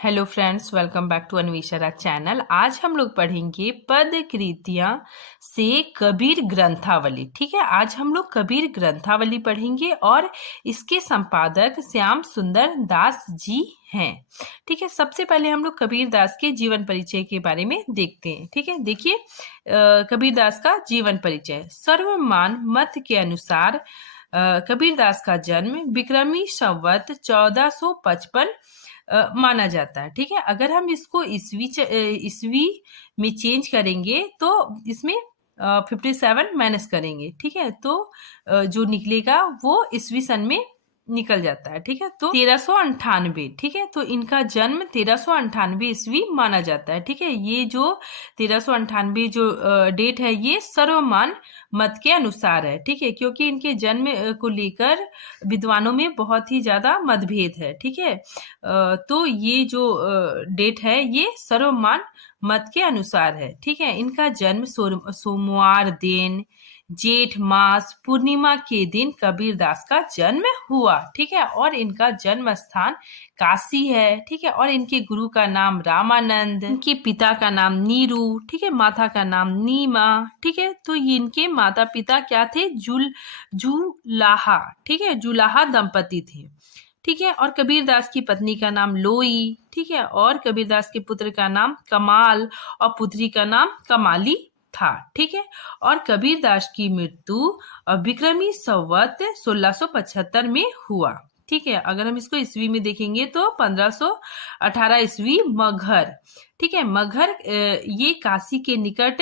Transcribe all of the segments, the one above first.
Hello friends, welcome back to Anvesha channel. आज हम लोग पढ़ेंगे पद कृतियां से कबीर ग्रंथावली। ठीक है, आज हम लोग कबीर ग्रंथावली पढ़ेंगे और इसके संपादक श्याम सुंदर दास जी हैं। ठीक है, सबसे पहले हम लोग कबीर दास के जीवन परिचय के बारे में देखते हैं। ठीक है, देखिए कबीर दास का जीवन परिचय। सर्वमान मत के अनुसार कबीर दास का जन्म विक्रमी संवत 1455 माना जाता है। ठीक है, अगर हम इसको ईस्वी में चेंज करेंगे तो इसमें 57 माइनस करेंगे। ठीक है, तो जो निकलेगा वो ईस्वी सन में निकल जाता है। ठीक है, तो 1398। ठीक है, तो इनका जन्म 1398 ईस्वी माना जाता है। ठीक है, ये जो 1398 जो डेट है ये सर्वमान मत के अनुसार है। ठीक है, क्योंकि इनके जन्म को लेकर विद्वानों में बहुत ही ज्यादा मतभेद है। ठीक है, तो ये जो डेट है ये सर्वमान मत के अनुसार है। ठीक है, इनका जन्म सोमवार दिन जेठ मास पूर्णिमा के दिन कबीर दास का जन्म हुआ। ठीक है, और इनका जन्म स्थान काशी है। ठीक है, और इनके गुरु का नाम रामानंद, इनके पिता का नाम नीरू, ठीक है, माता का नाम नीमा। ठीक है, तो इनके माता पिता क्या थे? जुलाहा। ठीक है, जुलाहा दंपति थे। ठीक है, और कबीर दास की पत्नी का नाम लोई। ठीक है, और कबीर दास के पुत्र का नाम कमाल और पुत्री का नाम कमाली था। ठीक है, और कबीर दास की मृत्यु विक्रमी संवत 1675 में हुआ। ठीक है, अगर हम इसको ईस्वी में देखेंगे तो 1518 ईस्वी मगहर। ठीक है, मगहर ये काशी के निकट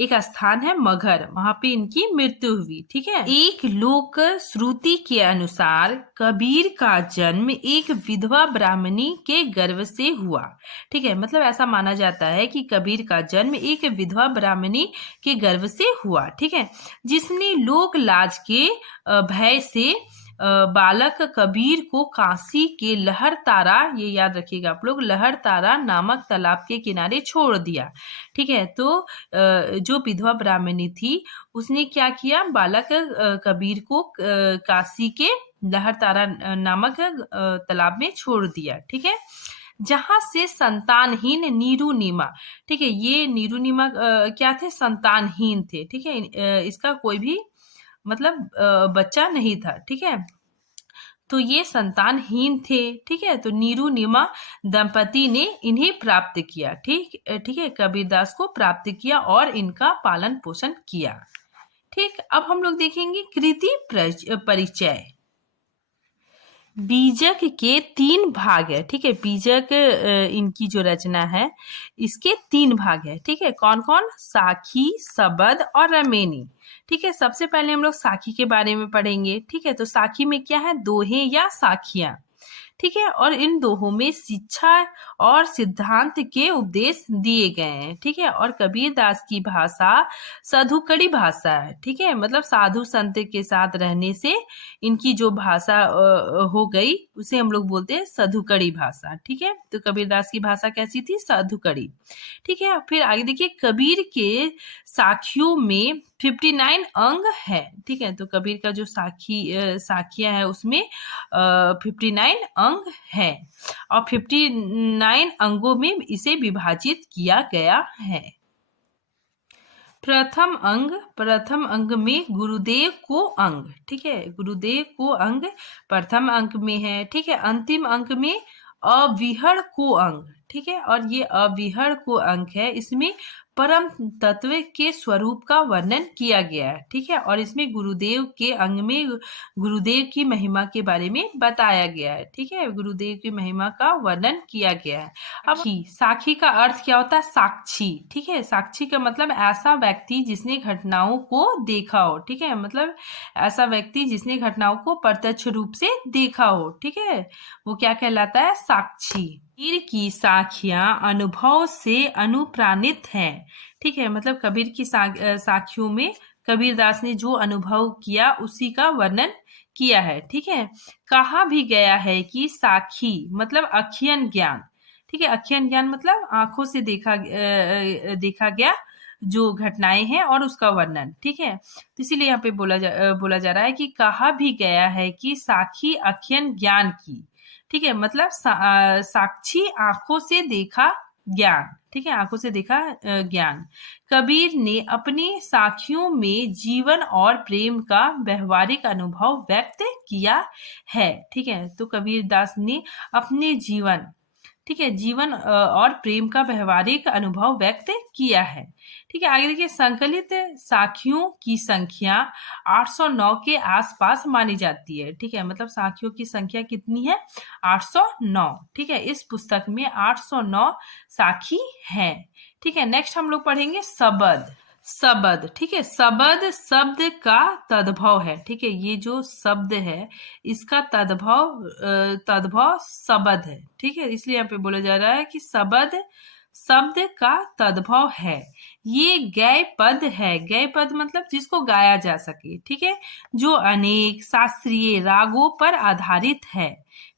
एक स्थान है मगहर, वहां पे इनकी मृत्यु हुई। ठीक है, एक लोक श्रुति के अनुसार कबीर का जन्म एक विधवा ब्राह्मणी के गर्भ से हुआ। ठीक है, मतलब ऐसा माना जाता है कि कबीर का जन्म एक विधवा ब्राह्मणी के गर्भ से हुआ। ठीक है, जिसने लोक लाज के भय से बालक कबीर को काशी के लहर तारा, ये याद रखिएगा आप लोग, लहर तारा नामक तालाब के किनारे छोड़ दिया। ठीक है, तो जो विधवा ब्राह्मणी थी उसने क्या किया? बालक कबीर को काशी के लहर तारा नामक तालाब में छोड़ दिया। ठीक है, जहां से संतानहीन नीरू नीमा, ठीक है, ये नीरू नीमा क्या थे? संतानहीन थे। ठीक है, इसका कोई भी मतलब बच्चा नहीं था। ठीक है, तो ये संतानहीन थे। ठीक है, तो नीरू नीमा दंपति ने इन्हें प्राप्त किया। ठीक है, कबीरदास को प्राप्त किया और इनका पालन पोषण किया। ठीक, अब हम लोग देखेंगे कृति परिचय। बीजक के 3 भाग है। ठीक है, बीजक इनकी जो रचना है इसके 3 भाग है। ठीक है, कौन कौन? साखी, सबद और रमेनी। ठीक है, सबसे पहले हम लोग साखी के बारे में पढ़ेंगे। ठीक है, तो साखी में क्या है? दोहे या साखियां। ठीक है, और इन दोहों में शिक्षा और सिद्धांत के उपदेश दिए गए हैं। ठीक है, और कबीर दास की भाषा साधुकड़ी भाषा है। ठीक है, मतलब साधु संत के साथ रहने से इनकी जो भाषा हो गई उसे हम लोग बोलते हैं साधुकड़ी भाषा। ठीक है, तो कबीर दास की भाषा कैसी थी? साधुकड़ी। ठीक है, फिर आगे देखिए, कबीर के साखियों में 59 अंग है। ठीक है, तो कबीर का जो साखियां है उसमें 59 अंग है और 59 अंगों में इसे विभाजित किया गया है। प्रथम अंग में गुरुदेव को अंग। ठीक है, गुरुदेव को अंग प्रथम अंग में है। ठीक है, अंतिम अंग में अविहड़ को अंग। ठीक है, और ये अविहड़ को अंग है, इसमें परम तत्व के स्वरूप का वर्णन किया गया है। ठीक है, और इसमें गुरुदेव के अंग में गुरुदेव की महिमा के बारे में बताया गया है। ठीक है, गुरुदेव की महिमा का वर्णन किया गया है। अब साखी का अर्थ क्या होता है? साक्षी। ठीक है, साक्षी का मतलब ऐसा व्यक्ति जिसने घटनाओं को देखा हो। ठीक है, मतलब ऐसा व्यक्ति जिसने घटनाओं को प्रत्यक्ष रूप से देखा हो। ठीक है, वो क्या कहलाता है? साक्षी। कबीर की साखियां अनुभव से अनुप्राणित हैं। ठीक है, मतलब कबीर की साखियों में कबीरदास ने जो अनुभव किया उसी का वर्णन किया है। ठीक है, कहा भी गया है कि साखी मतलब अखियन ज्ञान। ठीक है, अखियन ज्ञान मतलब आंखों से देखा गया जो घटनाएं हैं और उसका वर्णन। ठीक है, तो इसीलिए यहाँ पे बोला जा रहा है कि कहा भी गया है कि साखी अखियन ज्ञान की। ठीक है, मतलब साक्षी आंखों से देखा ज्ञान, ठीक है, आंखों से देखा ज्ञान। कबीर ने अपनी साखियों में जीवन और प्रेम का व्यवहारिक अनुभव व्यक्त किया है। ठीक है, तो कबीर दास ने अपने जीवन, ठीक है, जीवन और प्रेम का व्यवहारिक अनुभव व्यक्त किया है। ठीक है, आगे देखिए, संकलित साखियों की संख्या 809 के आसपास मानी जाती है। ठीक है, मतलब साखियों की संख्या कितनी है? 809। ठीक है, इस पुस्तक में 809 साखी है। ठीक है, नेक्स्ट हम लोग पढ़ेंगे सबद। सबद, ठीक है, सबद शब्द का तद्भव है। ठीक है, ये जो शब्द है इसका तद्भव सबद है। ठीक है, इसलिए यहाँ पे बोला जा रहा है कि सबद शब्द का तद्भव है। ये गय पद है। गय पद मतलब जिसको गाया जा सके। ठीक है, जो अनेक शास्त्रीय रागों पर आधारित है।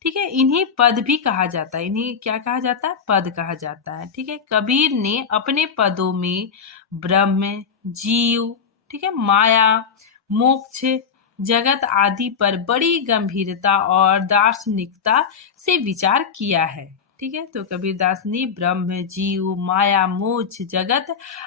ठीक है, इन्हीं पद भी कहा जाता है। इन्हीं क्या कहा जाता है? पद कहा जाता है। ठीक है, कबीर ने अपने पदों में ब्रह्म, जीव, ठीक है, माया, मोक्ष, जगत आदि पर बड़ी गंभीरता और दार्शनिकता से विचार किया है। ठीक है, तो कबीरदास ने ब्रह्म, जीव, माया, मोक्ष, जगत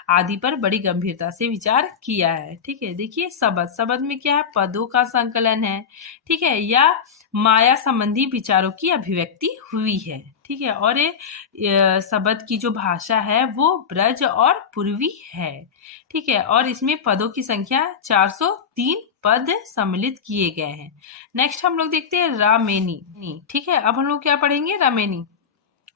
आदि पर बड़ी गंभीरता से विचार किया है। ठीक है, देखिए शब्द, शब्द में क्या है? पदों का संकलन है। ठीक है, या माया संबंधी विचारों की अभिव्यक्ति हुई है। ठीक है, और ये शब्द की जो भाषा है वो ब्रज और पूर्वी है। ठीक है, और इसमें पदों की संख्या 403 पद सम्मिलित किए गए हैं। नेक्स्ट हम लोग देखते हैं रामेनी। ठीक है, अब हम लोग क्या पढ़ेंगे? रामेनी।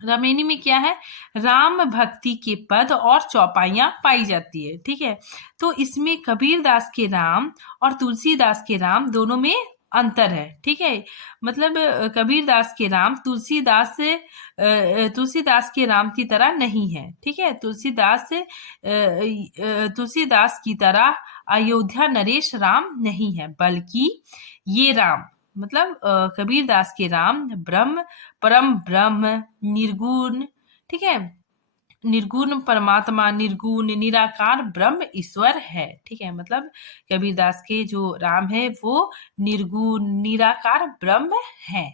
रामेनी में क्या है? राम भक्ति के पद और चौपाइयां पाई जाती है। ठीक है, तो इसमें कबीरदास के राम और तुलसीदास के राम दोनों में अंतर है। ठीक है, मतलब कबीरदास के राम तुलसीदास के राम की तरह नहीं है। ठीक है, तुलसीदास की तरह अयोध्या नरेश राम नहीं है, बल्कि ये राम, मतलब कबीरदास के राम ब्रह्म, परम ब्रह्म, निर्गुण, ठीक है, निर्गुण परमात्मा, निर्गुण निराकार ब्रह्म ईश्वर है। ठीक है, मतलब कबीरदास के जो राम है वो निर्गुण निराकार ब्रह्म है।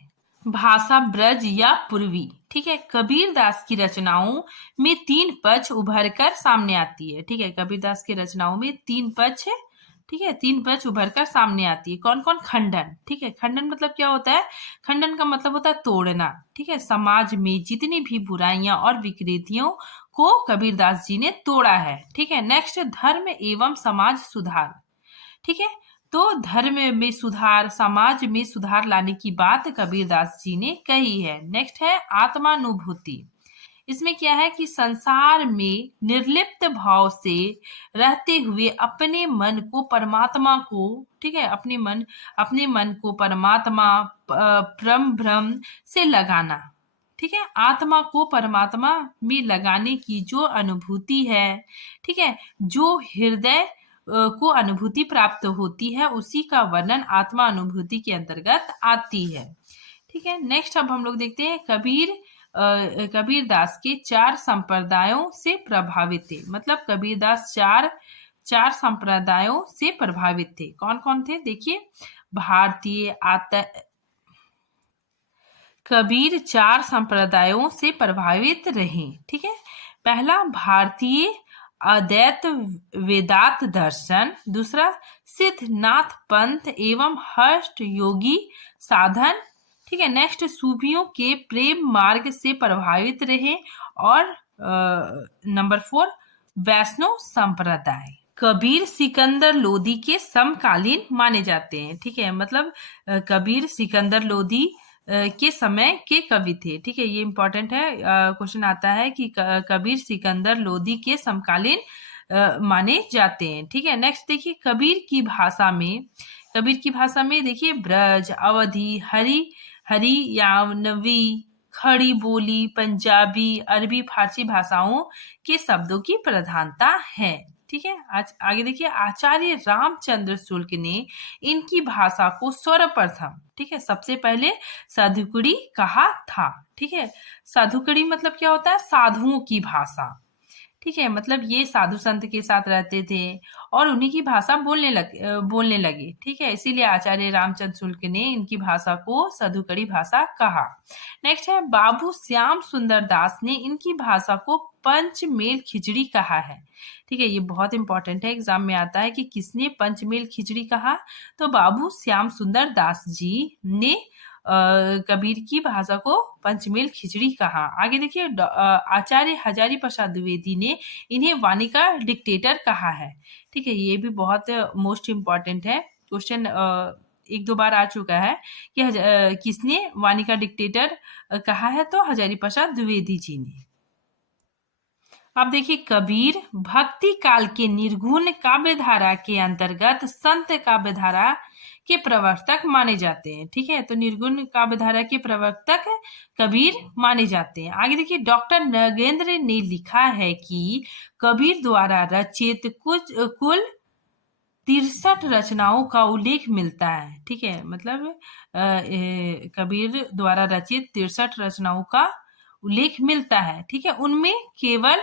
भाषा ब्रज या पूर्वी। ठीक है, कबीरदास की रचनाओं में 3 पक्ष उभर कर सामने आती है। ठीक है, कबीरदास की रचनाओं में 3 पक्ष है। ठीक है, 3 पक्ष उभर कर सामने आती है। कौन कौन? खंडन। ठीक है, खंडन मतलब क्या होता है? खंडन का मतलब होता है तोड़ना। ठीक है, समाज में जितनी भी बुराइयां और विकृतियों को कबीरदास जी ने तोड़ा है। ठीक है, नेक्स्ट धर्म एवं समाज सुधार। ठीक है, तो धर्म में सुधार, समाज में सुधार लाने की बात कबीरदास जी ने कही है। नेक्स्ट है आत्मानुभूति। इसमें क्या है कि संसार में निर्लिप्त भाव से रहते हुए अपने मन को परमात्मा को, ठीक है, अपने मन को परमात्मा परम ब्रह्म से लगाना। ठीक है, आत्मा को परमात्मा में लगाने की जो अनुभूति है, ठीक है, जो हृदय को अनुभूति प्राप्त होती है, उसी का वर्णन आत्मा अनुभूति के अंतर्गत आती है। ठीक है, नेक्स्ट अब हम लोग देखते हैं कबीरदास के 4 संप्रदायों से प्रभावित थे। मतलब कबीरदास चार संप्रदायों से प्रभावित थे। कौन कौन थे? देखिए, कबीर 4 संप्रदायों से प्रभावित रहे। ठीक है, पहला भारतीय अद्वैत वेदांत दर्शन, दूसरा सिद्धनाथ पंथ एवं हष्ट योगी साधन। ठीक है, नेक्स्ट सूफियों के प्रेम मार्ग से प्रभावित रहे, और नंबर 4 वैष्णव संप्रदाय। कबीर सिकंदर लोधी के समकालीन माने जाते हैं। ठीक है, मतलब कबीर सिकंदर लोधी के समय के कवि थे। ठीक है, ये इंपॉर्टेंट है, क्वेश्चन आता है कि कबीर सिकंदर लोधी के समकालीन माने जाते हैं। ठीक है, नेक्स्ट देखिए, कबीर की भाषा में देखिए ब्रज, अवधी, हरियाणवी, खड़ी बोली, पंजाबी, अरबी, फारसी भाषाओं के शब्दों की प्रधानता है। ठीक है, आज आगे देखिए, आचार्य रामचंद्र शुक्ल ने इनकी भाषा को सर्वप्रथम, ठीक है, सबसे पहले साधुकड़ी कहा था। ठीक है, साधुकड़ी मतलब क्या होता है? साधुओं की भाषा। ठीक है, मतलब ये साधु संत के साथ रहते थे और उन्हीं की भाषा बोलने लगे। ठीक है, इसीलिए आचार्य रामचंद्र शुक्ल ने इनकी भाषा को सधुकड़ी भाषा कहा। नेक्स्ट है बाबू श्याम सुंदर दास ने इनकी भाषा को पंचमेल खिचड़ी कहा है। ठीक है, ये बहुत इंपॉर्टेंट है, एग्जाम में आता है कि किसने पंचमेल खिचड़ी कहा। तो बाबू श्याम सुंदर दास जी ने कबीर की भाषा को पंचमेल खिचड़ी कहा। आगे देखिए, आचार्य हजारी प्रसाद द्विवेदी ने इन्हें वाणी का डिक्टेटर कहा है। ठीक है, ये भी बहुत मोस्ट इम्पॉर्टेंट है, क्वेश्चन एक दो बार आ चुका है कि किसने वाणी का डिक्टेटर कहा है, तो हजारी प्रसाद द्विवेदी जी ने। अब देखिए, कबीर भक्ति काल के निर्गुण काव्य धारा के अंतर्गत संत काव्य धारा के प्रवर्तक माने जाते हैं। ठीक है, तो निर्गुण काव्य धारा के प्रवर्तक कबीर माने जाते हैं। आगे देखिए, डॉक्टर नगेंद्र ने लिखा है कि कबीर द्वारा रचित कुल 63 रचनाओं का उल्लेख मिलता है। ठीक है, मतलब कबीर द्वारा रचित 63 रचनाओं का उल्लेख मिलता है। ठीक है, उनमें केवल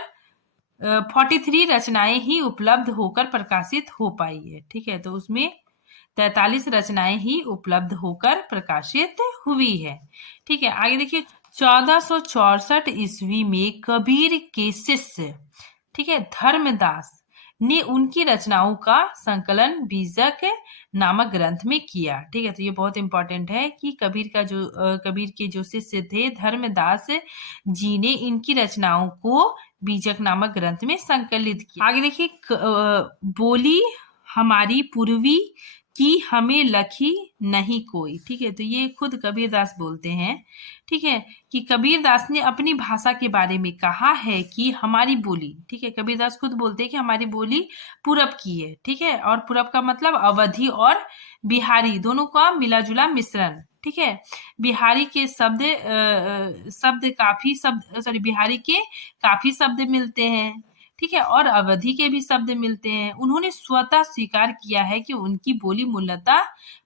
43 रचनाएं ही उपलब्ध होकर प्रकाशित हो पाई है। ठीक है, तो उसमें 43 रचनाएं ही उपलब्ध होकर प्रकाशित हुई है। ठीक है, आगे देखिए, 1464 ईस्वी में कबीर के शिष्य, ठीक है, धर्मदास ने उनकी रचनाओं का संकलन बीजक नामक ग्रंथ में किया। ठीक है, तो ये बहुत इंपॉर्टेंट है कि कबीर के जो शिष्य थे धर्मदास जी ने इनकी रचनाओं को बीजक नामक ग्रंथ में संकलित किया। आगे देखिए, बोली हमारी पूर्वी कि हमें लखी नहीं कोई। ठीक है, तो ये खुद कबीरदास बोलते हैं। ठीक है, कि कबीरदास ने अपनी भाषा के बारे में कहा है कि हमारी बोली, ठीक है, कबीरदास खुद बोलते हैं कि हमारी बोली पूरब की है। ठीक है, और पूरब का मतलब अवधी और बिहारी दोनों का मिला जुला मिश्रण। ठीक है, बिहारी के बिहारी के काफी शब्द मिलते हैं। ठीक है, और अवधि के भी शब्द मिलते हैं। उन्होंने स्वतः स्वीकार किया है कि उनकी बोली मूलतः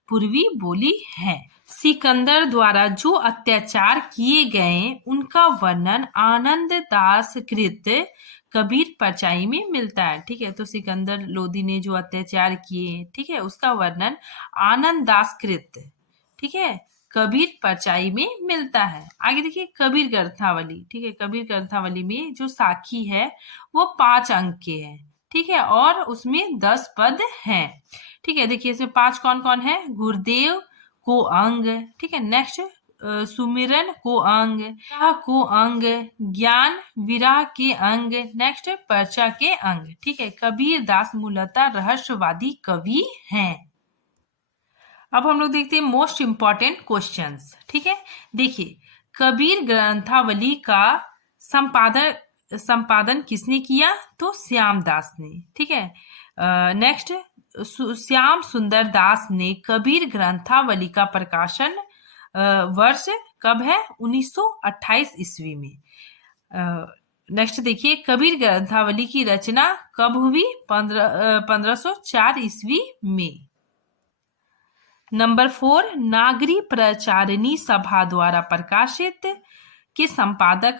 पूर्वी बोली है। सिकंदर द्वारा जो अत्याचार किए गए उनका वर्णन आनंद दास कृत कबीर परचाई में मिलता है। ठीक है, तो सिकंदर लोदी ने जो अत्याचार किए, ठीक है, उसका वर्णन आनंद दास कृत, ठीक है, कबीर परचाई में मिलता है। आगे देखिए, कबीर ग्रंथावली। ठीक है, कबीर ग्रंथावली में जो साखी है वो 5 अंक के है। ठीक है, और उसमें 10 पद हैं। ठीक है, देखिए इसमें 5 कौन कौन है? गुरुदेव को अंग, ठीक है, नेक्स्ट सुमिरन को अंग, को अंग, ज्ञान विराह के अंग, नेक्स्ट पर्चा के अंग। ठीक है, कबीर दास मूलतः रहस्यवादी कवि हैं। अब हम लोग देखते हैं मोस्ट इम्पॉर्टेंट क्वेश्चंस। ठीक है, देखिए, कबीर ग्रंथावली का संपादन किसने किया? तो श्यामदास ने। ठीक है, नेक्स्ट श्याम सुंदर दास ने कबीर ग्रंथावली का प्रकाशन वर्ष कब है? 1928 ईस्वी में। नेक्स्ट देखिए, कबीर ग्रंथावली की रचना कब हुई? 1504 ईस्वी में। नंबर 4, नागरी प्रचारिणी सभा द्वारा प्रकाशित के संपादक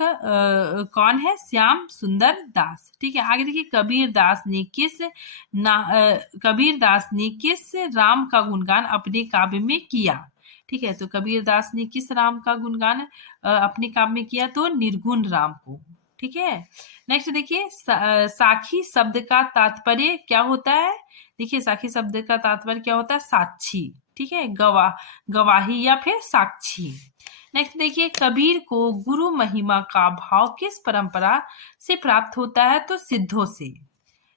कौन है? श्याम सुंदर दास। ठीक है, आगे देखिए, कबीर दास ने किस राम का गुणगान अपने काव्य में किया? ठीक है, तो कबीर दास ने किस राम का गुणगान अपने काव्य में किया? तो निर्गुण राम को। ठीक है, नेक्स्ट देखिए, साखी शब्द का तात्पर्य क्या होता है? देखिए, साखी शब्द का तात्पर्य क्या होता है? साक्षी। ठीक है, गवाही या फिर साक्षी। नेक्स्ट देखिए, कबीर को गुरु महिमा का भाव किस परंपरा से प्राप्त होता है? तो सिद्धों से।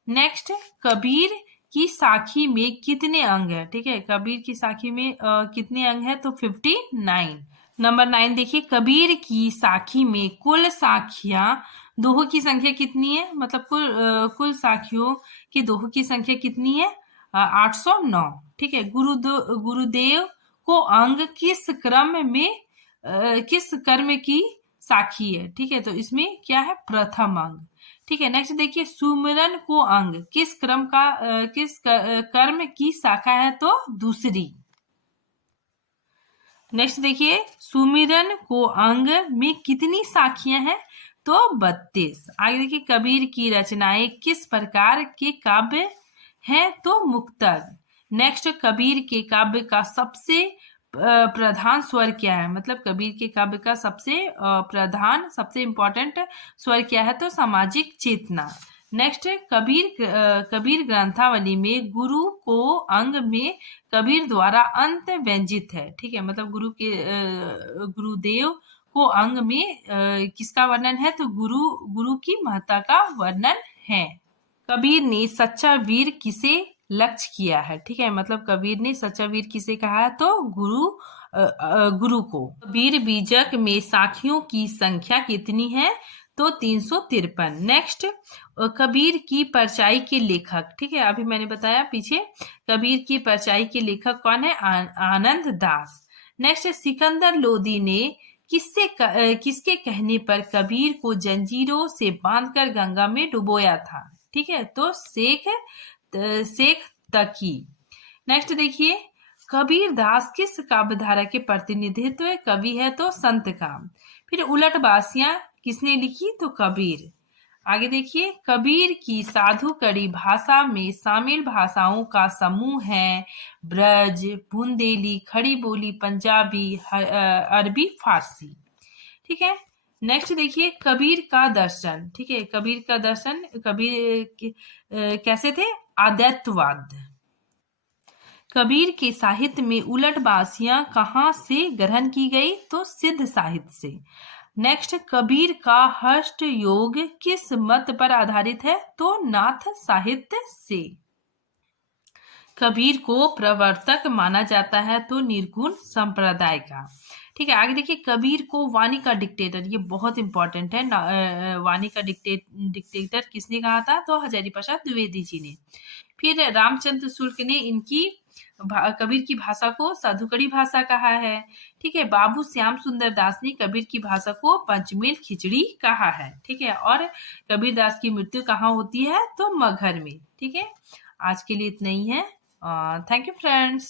नेक्स्ट, कबीर की साखी में कितने अंग है? ठीक है, कबीर की साखी में कितने अंग है? तो 59। नंबर 9 देखिए, कबीर की साखी में कुल साखियां दोहों की संख्या कितनी है? मतलब कुल साखियों की दोहों की संख्या कितनी है? 809। ठीक है, गुरुदेव को अंग किस कर्म की साखी है? ठीक है, तो इसमें क्या है? प्रथम अंग। ठीक है, नेक्स्ट देखिए, सुमिरन को अंग किस कर्म की शाखा है? तो दूसरी। नेक्स्ट देखिए, सुमिरन को अंग में कितनी साखियां हैं? तो 32। आगे देखिए, कबीर की रचनाएं किस प्रकार के काव्य हैं? तो मुक्तक। नेक्स्ट, कबीर के काव्य का सबसे प्रधान स्वर क्या है? मतलब कबीर के काव्य का सबसे प्रधान, सबसे इंपॉर्टेंट स्वर क्या है? तो सामाजिक चेतना। नेक्स्ट, कबीर ग्रंथावली में गुरु को अंग में कबीर द्वारा अंत व्यंजित है। ठीक है, मतलब गुरुदेव को अंग में किसका वर्णन है? तो गुरु की महत्ता का वर्णन है। कबीर ने सच्चा वीर किसे लक्ष्य किया है? ठीक है, मतलब कबीर ने सच्चा वीर किसे कहा है? तो गुरु को। कबीर बीजक में साखियों की संख्या कितनी है? तो 353। नेक्स्ट, कबीर की परछाई के लेखक। ठीक है, अभी मैंने बताया पीछे, कबीर की परछाई के लेखक कौन है? आनंद दास। नेक्स्ट, सिकंदर लोदी ने किसके कहने पर कबीर को जंजीरों से बांधकर गंगा में डुबोया था? ठीक है, तो शेख तकी। नेक्स्ट देखिए, कबीर दास किस काव्यधारा के प्रतिनिधित्व कवि है? तो संत का। फिर उलट बासियां किसने लिखी? तो कबीर। आगे देखिए, कबीर की साधु कड़ी भाषा में शामिल भाषाओं का समूह है ब्रज, बुंदेली, खड़ी बोली, पंजाबी, अरबी, फारसी। ठीक है, नेक्स्ट देखिए, कबीर का दर्शन। ठीक है, कबीर का दर्शन, कैसे थे? आद्वैतवाद। कबीर के साहित्य में उलट बासियां कहाँ से ग्रहण की गई? तो सिद्ध साहित्य से। नेक्स्ट, कबीर का हष्ट योग किस मत पर आधारित है? तो नाथ साहित्य से। कबीर को प्रवर्तक माना जाता है तो निर्गुण संप्रदाय का। ठीक है, आगे देखिए, कबीर को वाणी का डिक्टेटर, ये बहुत इंपॉर्टेंट है। वाणी का डिक्टेटर किसने कहा था? तो हजारी प्रसाद द्विवेदी जी ने। फिर रामचंद्र शुक्ल ने इनकी कबीर की भाषा को साधुकड़ी भाषा कहा है। ठीक है, बाबू श्याम सुंदर दास ने कबीर की भाषा को पंचमेल खिचड़ी कहा है। ठीक है, और कबीर दास की मृत्यु कहाँ होती है? तो मगहर में। ठीक है, आज के लिए इतना ही है। Thank you, friends.